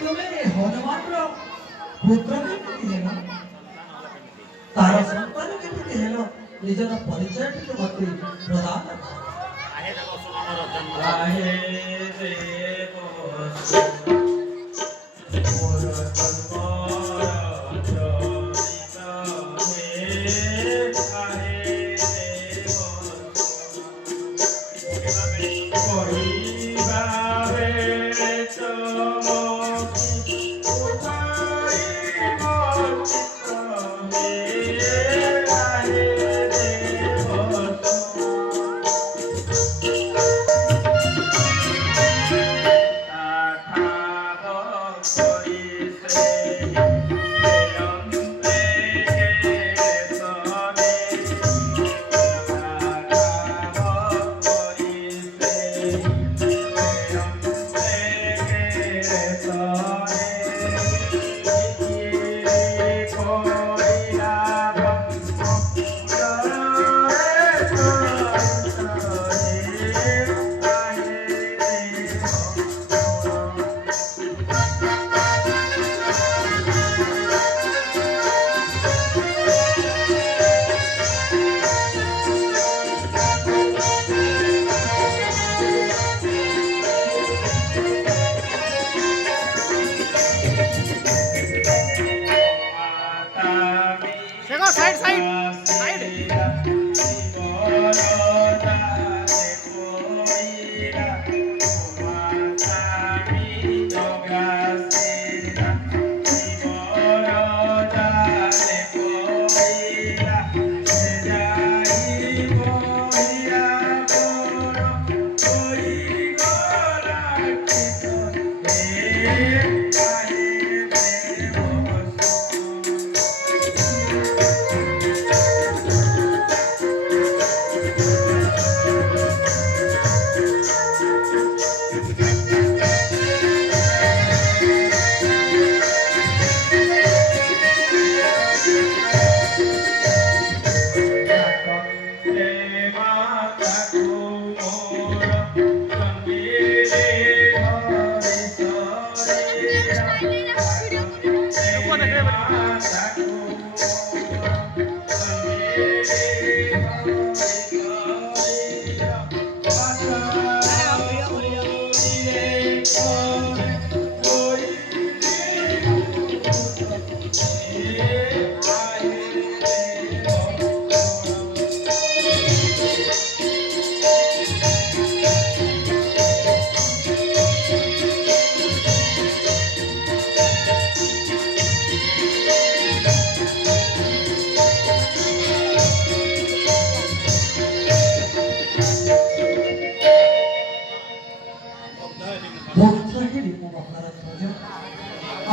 तुम्हें हनुमान पुत्र के हेलो तारा संतान के हेलो निजर परिचय के मते प्रदान आहे देखो सुनो मोर जन्म आहे देव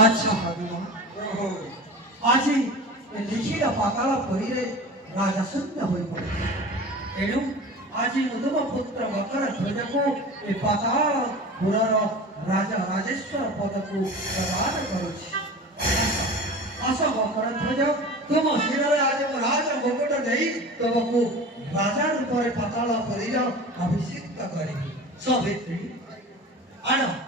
अच्छा हनुमान आज लिखिला पाताला परीरे राजा शून्य होई पड़े एणु आज उदम पुत्र मकर ध्वज को ए पाताल पुरर राजा राजेश्वर पद को प्रदान करुछि आशा मकर ध्वज तुम शिररे आज राजा मुकुट देई तुमको राजा रूप रे पाताल परीर अभिषेक करिबि सवित्री आना